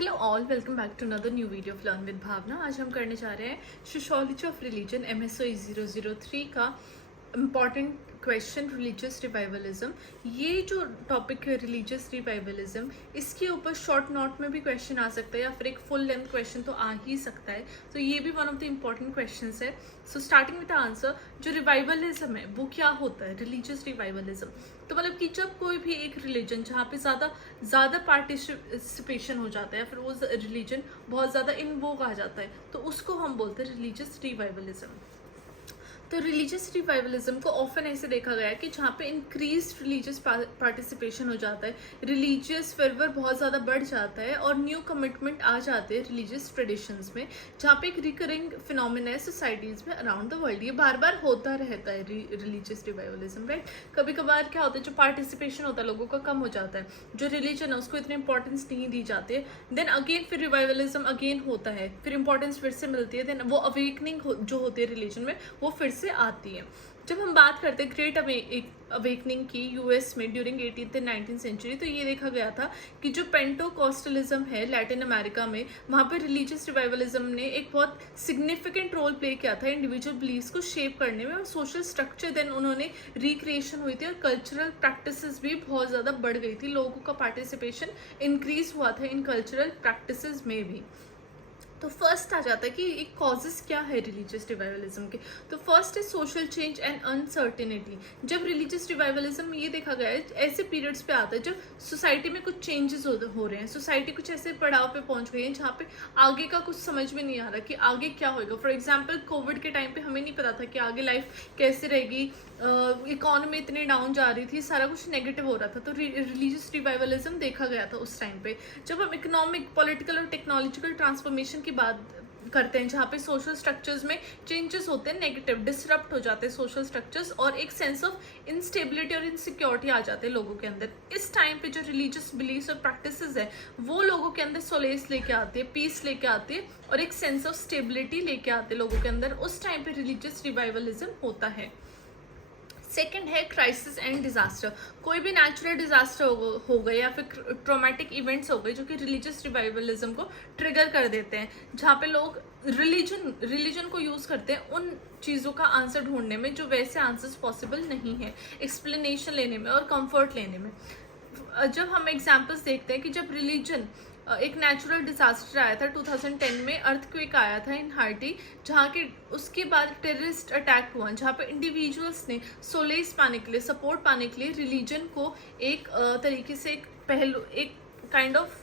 Hello all, welcome back to another new video of learn with Bhavana. आज हम करने जा रहे हैं सोशियोलॉजी ऑफ रिलीजन MSOE 003 का इम्पॉर्टेंट क्वेश्चन रिलीजियस रिवाइवलिज्म। ये जो टॉपिक है रिलीजियस रिवाइवलिज्म, इसके ऊपर शॉर्ट नोट में भी क्वेश्चन आ सकता है या फिर एक फुल लेंथ क्वेश्चन तो आ ही सकता है। तो ये भी one of the important question है। So starting with the answer, जो रिवाइवलिज्म है वो क्या होता है? रिलीजियस रिवाइवलिज्म तो मतलब कि जब कोई भी एक रिलीजन जहाँ पे ज़्यादा पार्टिसिपेशन हो जाता है या फिर वो रिलीजन बहुत ज़्यादा इन वोग आ जाता है तो उसको हम बोलते हैं रिलीजियस रिवाइवलिज्म। तो रिलीजियस रिवाइवलिज्म को ऑफन ऐसे देखा गया है कि जहाँ पे इंक्रीज रिलीजियस पार्टिसिपेशन हो जाता है, रिलीजियस फर्वर बहुत ज़्यादा बढ़ जाता है और न्यू कमिटमेंट आ जाते हैं रिलीजियस ट्रेडिशंस में, जहाँ पे एक रिकरिंग फिनोमिना है सोसाइटीज़ में अराउंड द वर्ल्ड। ये बार बार होता रहता है रिलीजियस रिवाइवलिज्म, राइट। कभी कभार क्या होता है, जो पार्टिसिपेशन होता है लोगों का कम हो जाता है, जो रिलीजन है उसको इतनी इंपॉर्टेंस नहीं दी जाती है, देन अगेन फिर रिवाइवलिज्म अगेन होता है, फिर इंपॉर्टेंस फिर से मिलती है, देन वो अवेकनिंग जो होती है रिलीजन में वो फिर से आती है। जब हम बात करते हैं ग्रेट अवेकनिंग की यूएस में during 18th and 19th century, तो ये देखा गया था कि जो पेंटोकॉस्टलिज्म है लैटिन अमेरिका में, वहाँ पर रिलीजियस रिवाइवलिज्म ने एक बहुत सिग्निफिकेंट रोल प्ले किया था इंडिविजुअल बिलीव्स को शेप करने में और सोशल स्ट्रक्चर देन उन्होंने रिक्रिएशन हुई थी और कल्चरल प्रैक्टिसेस भी बहुत ज़्यादा बढ़ गई थी, लोगों का पार्टिसिपेशन इंक्रीज हुआ था इन कल्चरल प्रैक्टिसेस में भी। तो फर्स्ट आ जाता है कि एक कॉजेस क्या है रिलीजियस रिवाइवलिज्म के। तो फर्स्ट है सोशल चेंज एंड अनसर्टेनिटी। जब रिलीजियस रिवाइवलिज्म ये देखा गया है ऐसे पीरियड्स पे आता है जब सोसाइटी में कुछ चेंजेस हो रहे हैं, सोसाइटी कुछ ऐसे पड़ाव पे पहुंच गई है जहाँ पे आगे का कुछ समझ में नहीं आ रहा कि आगे क्या होगा। फॉर एग्जाम्पल कोविड के टाइम पे हमें नहीं पता था कि आगे लाइफ कैसे रहेगी, इकोनॉमी इतनी डाउन जा रही थी, सारा कुछ नेगेटिव हो रहा था। तो रिलीजियस रिवाइवलिज्म देखा गया था उस टाइम पे। जब हम इकोनॉमिक, पॉलिटिकल और टेक्नोलॉजिकल ट्रांसफॉर्मेशन की बात करते हैं जहाँ पे सोशल स्ट्रक्चर्स में चेंजेस होते हैं, नेगेटिव डिसरप्ट हो जाते हैं सोशल स्ट्रक्चर्स और एक सेंस ऑफ इंस्टेबिलिटी और इनसिक्योरिटी आ जाते हैं लोगों के अंदर। इस टाइम पे जो रिलीजियस बिलीव्स और प्रैक्टिसेस है वो लोगों के अंदर सोलेस लेके आते हैं, पीस लेके आते हैं और एक सेंस ऑफ स्टेबिलिटी लेके आते हैं लोगों के अंदर। उस टाइम पे रिलीजियस रिवाइवलिज्म होता है। सेकेंड है क्राइसिस एंड डिजास्टर। कोई भी नेचुरल डिजास्टर हो गए या फिर ट्रॉमेटिक इवेंट्स हो गए जो कि रिलीजियस रिवाइवलिज्म को ट्रिगर कर देते हैं, जहाँ पे लोग रिलीजन को यूज करते हैं उन चीज़ों का आंसर ढूंढने में जो वैसे आंसर्स पॉसिबल नहीं है, एक्सप्लेनेशन लेने में और कंफर्ट लेने में। जब हम एग्जाम्पल्स देखते हैं कि जब रिलीजन, एक नेचुरल डिजास्टर आया था 2010 में, अर्थक्वेक आया था इन हाइटी, जहाँ के उसके बाद टेररिस्ट अटैक हुआ, जहाँ पे इंडिविजुअल्स ने सोलेस पाने के लिए, सपोर्ट पाने के लिए रिलीजन को एक तरीके से एक पहलू, एक काइंड ऑफ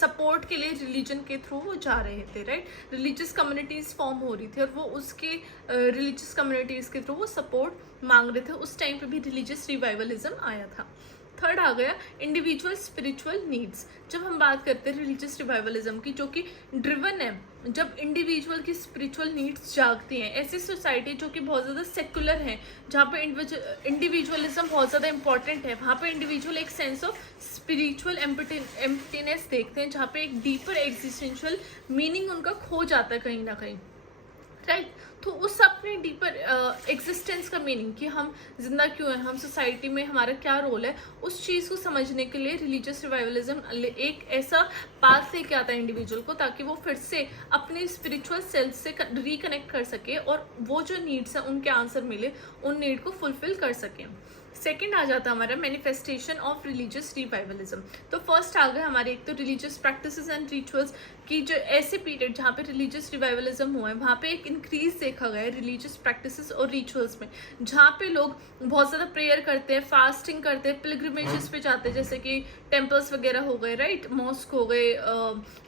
सपोर्ट के लिए रिलीजन के थ्रू वो जा रहे थे, राइट। रिलीजियस कम्युनिटीज फॉर्म हो रही थी और वो उसके रिलीजियस कम्युनिटीज के थ्रू वो सपोर्ट मांग रहे थे। उस टाइम पे भी रिलीजियस रिवाइवलिज्म आया था। थर्ड आ गया इंडिविजुअल स्पिरिचुअल नीड्स। जब हम बात करते हैं रिलीजियस रिवाइवलिज्म की, जो कि ड्रिवन है, जब इंडिविजुअल की स्पिरिचुअल नीड्स जागती हैं, ऐसी सोसाइटी जो कि बहुत ज़्यादा सेकुलर है, जहाँ पे इंडिविजुअलिज्म बहुत ज़्यादा इंपॉर्टेंट है, वहाँ पे इंडिविजुअल एक सेंस ऑफ स्पिरिचुअल एम्प्टीनेस देखते हैं, जहाँ पे एक डीपर एग्जिस्टेंशियल मीनिंग उनका खो जाता है कहीं ना कहीं, राइट। तो उस अपने डीपर एग्जिस्टेंस का मीनिंग कि हम जिंदा क्यों हैं, हम सोसाइटी में हमारा क्या रोल है, उस चीज़ को समझने के लिए रिलीजियस रिवाइवलिज्म एक ऐसा पाथ लेके आता है इंडिविजुअल को, ताकि वो फिर से अपनी स्पिरिचुअल सेल्फ से रिकनेक्ट कर सके और वो जो नीड्स हैं उनके आंसर मिले, उन नीड को फुलफिल कर सकें। सेकेंड आ जाता है हमारा मैनिफेस्टेशन ऑफ रिलीजियस रिवाइवलिज्म। तो फर्स्ट आ गए हमारे एक तो रिलीजियस प्रैक्टिसेस एंड रिचुअल्स की, जो ऐसे पीरियड जहाँ पे रिलीजियस रिवाइवलिज्म हुआ है वहाँ पे एक इंक्रीज देखा गया है रिलीजियस प्रैक्टिसेस और रिचुअल्स में, जहाँ पे लोग बहुत ज़्यादा प्रेयर करते हैं, फास्टिंग करते हैं, पिलग्रिमेजेस पे जाते हैं, जैसे कि टेम्पल्स वगैरह हो गए, राइट, मॉस्क हो गए,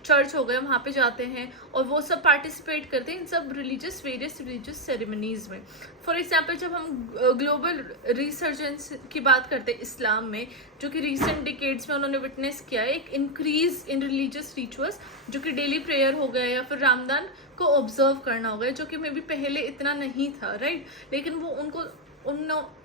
चर्च हो गए, वहाँ पे जाते हैं और वो सब पार्टिसिपेट करते हैं इन सब वेरियस रिलीजियस सेरेमनीज में। फॉर एग्जाम्पल जब हम ग्लोबल रिसर्जेंस की बात करते हैं इस्लाम में, जो कि रिसेंट डिकेड्स में उन्होंने विटनेस किया है, एक इंक्रीज इन रिलीजियस रिचुअल्स, जो कि डेली प्रेयर हो गया या फिर रमजान को ऑब्जर्व करना हो गया, जो कि मे बी पहले इतना नहीं था, राइट। लेकिन वो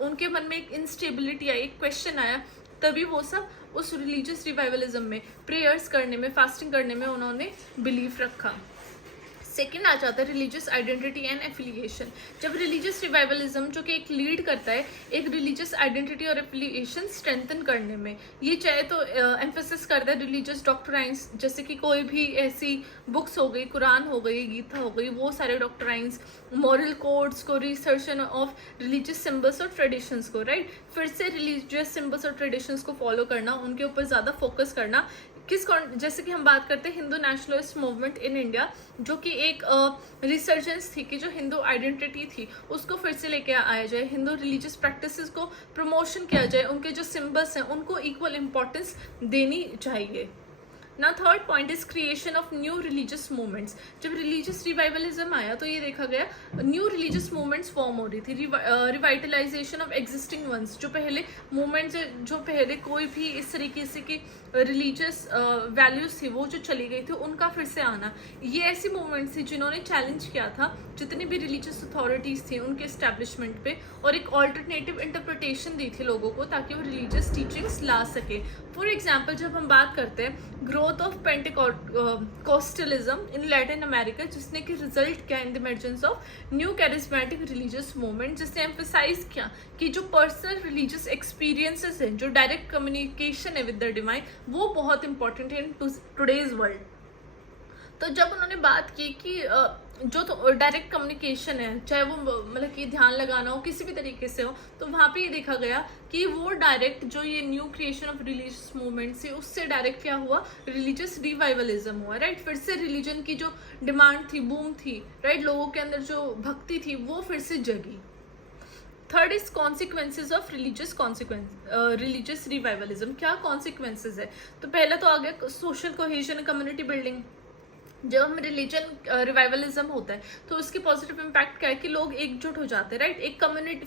उनके मन में एक इंस्टेबिलिटी आई, एक क्वेश्चन आया, तभी वो सब उस रिलीजियस रिवाइवलिज्म में प्रेयर्स करने में, फास्टिंग करने में उन्होंने बिलीव रखा। सेकेंड आ जाता है रिलीजियस आइडेंटिटी एंड एफिलिएशन। जब रिलीजियस रिवाइवलिज्म जो कि एक लीड करता है एक रिलीजियस आइडेंटिटी और एफिलिएशन स्ट्रेंथन करने में, ये चाहे तो एम्फेसिस करता है रिलीजियस डॉक्ट्राइंस, जैसे कि कोई भी ऐसी बुक्स हो गई, कुरान हो गई, गीता हो गई, वो सारे डॉक्ट्राइंस, मॉरल कोड्स को, रिसर्च ऑफ रिलीजियस सिम्बल्स और ट्रेडिशंस को, राइट, फिर से रिलीजियस सिम्बल्स और ट्रेडिशंस को फॉलो करना, उनके ऊपर ज़्यादा फोकस करना। जैसे कि हम बात करते हैं Hindu nationalist movement in India, जो कि एक रिसर्जेंस थी कि जो हिंदू आइडेंटिटी थी उसको फिर से लेके आया जाए, हिंदू रिलीजियस प्रैक्टिसेस को प्रमोशन किया जाए, उनके जो सिम्बल्स हैं उनको इक्वल इम्पोर्टेंस देनी चाहिए। ना third point is creation of new religious movements. जब रिलीजियस रिवाइवलिज्म आया तो ये देखा गया न्यू रिलीजियस मूवमेंट्स फॉर्म हो रही थी, रिवाइटलाइजेशन ऑफ एग्जिस्टिंग वंस, जो पहले मूवमेंट्स, जो पहले कोई भी इस तरीके से की रिलीजियस वैल्यूज थी वो जो चली गई थी उनका फिर से आना। ये ऐसी मूवमेंट्स थी जिन्होंने चैलेंज किया था जितनी भी रिलीजियस अथॉरिटीज थी उनके एस्टेब्लिशमेंट पे, और एक ऑल्टरनेटिव इंटरप्रिटेशन दी थी लोगों को ताकि वो रिलीजियस टीचिंग्स ला सके। फॉर एग्जाम्पल जब हम बात करते हैं growth of Pentecostalism in Latin America, जिसने कि रिजल्ट किया in the emergence of new charismatic religious movement, जिसने एम्फेसाइज किया कि जो पर्सनल रिलीजियस एक्सपीरियंसेस हैं, जो डायरेक्ट कम्युनिकेशन है विद द डिवाइन, वो बहुत इंपॉर्टेंट है इन टुडेज वर्ल्ड। तो जब उन्होंने बात की कि जो तो डायरेक्ट कम्युनिकेशन है, चाहे वो मतलब कि ध्यान लगाना हो किसी भी तरीके से हो, तो वहाँ पे ये देखा गया कि वो डायरेक्ट जो ये new creation of religious movement से उससे डायरेक्ट क्या हुआ, रिलीजियस रिवाइवलिज्म हुआ, राइट। फिर से रिलीजन की जो डिमांड थी, बूम थी, राइट, लोगों के अंदर जो भक्ति थी वो फिर से जगी। Third is consequences of religious revivalism. क्या कॉन्सिक्वेंसेज है? तो पहला तो आ गया सोशल कोहेजन, कम्युनिटी बिल्डिंग। जब हम रिलीजन रिवाइवलिज्म होता है तो उसकी पॉजिटिव इम्पैक्ट क्या है कि लोग एकजुट हो जाते हैं, राइट, एक community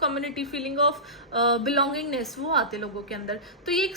community feeling of belongingness वो आते हैं लोगों के अंदर। तो ये एक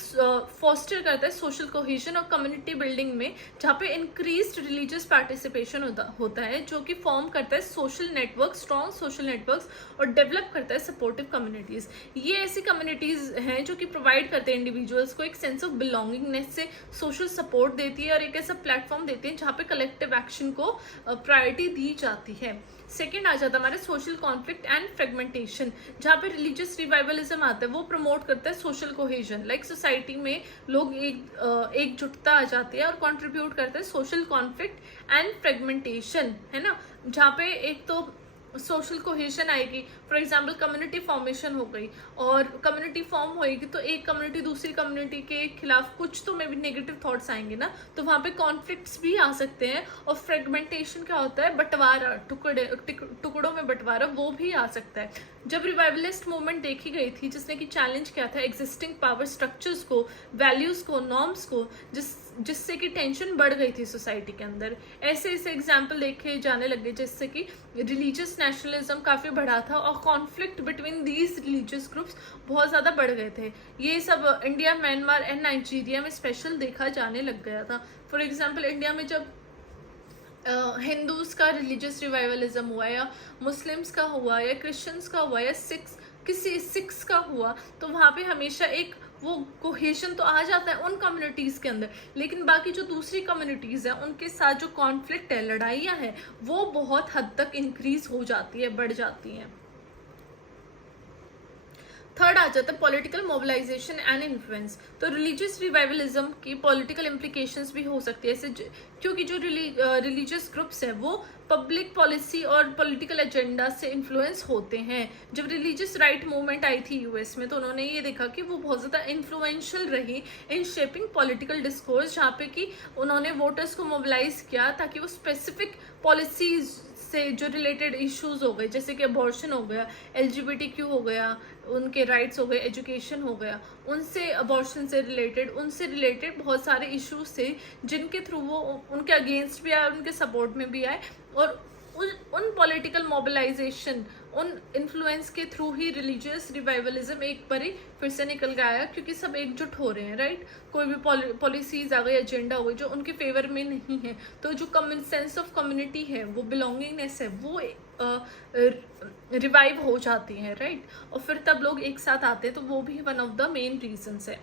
फॉस्टर करता है सोशल कोहेजन और कम्युनिटी बिल्डिंग में, जहाँ पे इंक्रीज्ड रिलीजियस पार्टिसिपेशन होता है, जो कि फॉर्म करता है social network, strong social networks, और डेवलप करता है सपोर्टिव कम्युनिटीज। ये ऐसी कम्युनिटीज हैं जो कि प्रोवाइड करते हैं इंडिविजुअल्स को एक सेंस ऑफ बिलोंगिंगनेस से, सोशल सपोर्ट देती है और एक ऐसा प्लेटफॉर्म देती है जहाँ पे कलेक्टिव एक्शन को प्रायोरिटी दी जाती है। सेकेंड आ जाता है हमारे सोशल कॉन्फ्लिक्ट एंड फ्रेगमेंटेशन, जहाँ पे रिलीजियस रिवाइवलिज्म आता है, वो प्रमोट करता है सोशल कोहेजन, लाइक सोसाइटी में लोग एकजुटता आ जाती है और कंट्रीब्यूट करते हैं सोशल कॉन्फ्लिक्ट एंड फ्रेगमेंटेशन, है ना, जहाँ पे एक तो सोशल कोहेजन आएगी। फॉर एग्जाम्पल कम्युनिटी फॉर्मेशन हो गई, और कम्युनिटी फॉर्म होएगी तो एक कम्युनिटी दूसरी कम्युनिटी के खिलाफ कुछ तो मे भी नेगेटिव थॉट्स आएंगे ना, तो वहाँ पे कॉन्फ्लिक्ट्स भी आ सकते हैं। और फ्रेगमेंटेशन क्या होता है, बंटवारा, टुकड़ों में बंटवारा, वो भी आ सकता है। जब रिवाइवलिस्ट मूवमेंट देखी गई थी जिसने कि चैलेंज किया था एग्जिस्टिंग पावर स्ट्रक्चर्स को, वैल्यूज को, नॉर्म्स को, जिससे कि टेंशन बढ़ गई थी सोसाइटी के अंदर। ऐसे ऐसे एग्जाम्पल देखे जाने लगे जिससे कि रिलीजियस नेशनलिज्म काफ़ी बढ़ा था और conflict between these religious groups बहुत ज़्यादा बढ़ गए थे। ये सब इंडिया, म्यांमार एंड नाइजीरिया में स्पेशल देखा जाने लग गया था। फॉर एग्जाम्पल इंडिया में जब हिंदूज का रिलीजियस रिवाइवलिज्म हुआ, या मुस्लिम्स का हुआ, या क्रिश्चियंस का हुआ, या सिक्स का हुआ, तो वहाँ पे हमेशा एक वो कोहेशन तो आ जाता है उन कम्युनिटीज़ के अंदर, लेकिन बाकी जो दूसरी कम्युनिटीज़ हैं उनके साथ जो कॉन्फ्लिक्ट है, लड़ाइयाँ हैं, वो बहुत हद तक इंक्रीज हो जाती है, बढ़ जाती हैं। थर्ड आ जाता है पॉलिटिकल मोबिलाइजेशन एंड इन्फ्लुएंस। तो रिलीजियस रिवाइवलिज्म की पॉलिटिकल इम्प्लीकेशंस भी हो सकती है, ऐसे क्योंकि जो रिलीजियस ग्रुप्स हैं वो पब्लिक पॉलिसी और पॉलिटिकल एजेंडा से इन्फ्लुएंस होते हैं। जब रिलीजियस राइट मूवमेंट आई थी यूएस में, तो उन्होंने ये देखा कि वो बहुत ज़्यादा इन्फ्लुएंशियल रही इन शेपिंग पॉलिटिकल डिस्कोर्स, जहाँ पे कि उन्होंने वोटर्स को मोबिलाइज किया ताकि वो स्पेसिफिक पॉलिसीज से जो रिलेटेड इश्यूज हो गए, जैसे कि अबॉर्शन हो गया, एलजीबीटीक्यू हो गया, उनके राइट्स हो गए, एजुकेशन हो गया, उनसे अबॉर्शन से रिलेटेड बहुत सारे इश्यूज थे जिनके थ्रू वो उनके अगेंस्ट भी आए, उनके सपोर्ट में भी आए, और उन पॉलिटिकल मोबिलाइजेशन, उन इन्फ्लुएंस के थ्रू ही रिलीजियस रिवाइवलिज्म एक बार ही फिर से निकल के आया, क्योंकि सब एकजुट हो रहे हैं, राइट। कोई भी पॉलिसीज आ गई, एजेंडा हो गई जो उनके फेवर में नहीं है, तो जो सेंस ऑफ कम्युनिटी है, वो बिलोंगिंगनेस है, वो रिवाइव हो जाती है, राइट। और फिर तब लोग एक साथ आते हैं, तो वो भी one of the main reasons है।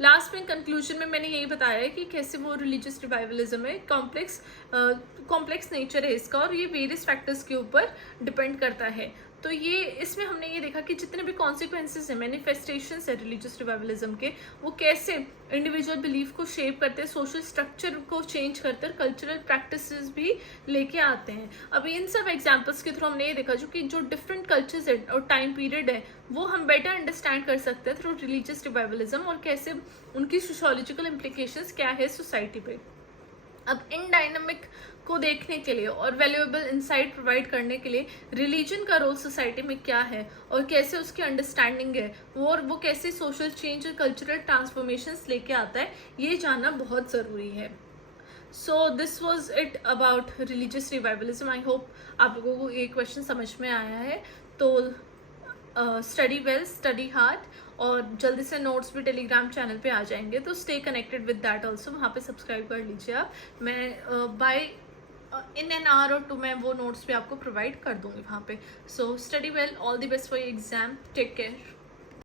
लास्ट में कंक्लूजन में मैंने यही बताया है कि कैसे वो रिलीजियस रिवाइवलिज्म है, कॉम्प्लेक्स नेचर है इसका, और ये वेरियस फैक्टर्स के ऊपर डिपेंड करता है। तो ये इसमें हमने ये देखा कि जितने भी कॉन्सिक्वेंसेज हैं, मैनिफेस्टेशंस है रिलीजियस रिवाइवलिज्म के, वो कैसे इंडिविजुअल बिलीफ को शेप करते हैं, सोशल स्ट्रक्चर को चेंज करते हैं, कल्चरल प्रैक्टिसेस भी लेके आते हैं। अब इन सब एग्जांपल्स के थ्रू हमने ये देखा जो डिफरेंट कल्चर्स है और टाइम पीरियड है वो हम बेटर अंडरस्टैंड कर सकते हैं थ्रू रिलीजियस रिवाइवलिज्म, और कैसे उनकी सोशियोलॉजिकल इम्प्लीकेशंस क्या है सोसाइटी पे। अब इन डायनामिक को देखने के लिए और वैल्यूएबल इंसाइट प्रोवाइड करने के लिए रिलीजन का रोल सोसाइटी में क्या है और कैसे उसकी अंडरस्टैंडिंग है वो कैसे सोशल चेंज और कल्चरल ट्रांसफॉर्मेशंस लेके आता है, ये जानना बहुत ज़रूरी है। So this was it about religious revivalism. I hope आप लोगों को ये क्वेश्चन समझ में आया है। तो स्टडी वेल, स्टडी हार्ड, और जल्दी से नोट्स भी टेलीग्राम चैनल पे आ जाएंगे, तो stay connected with that also, वहाँ पे सब्सक्राइब कर लीजिए आप। मैं बाय इन एन आवर और 2 मैं वो नोट्स भी आपको प्रोवाइड कर दूँगी वहाँ पे। So study well, all the best for your exam, take care.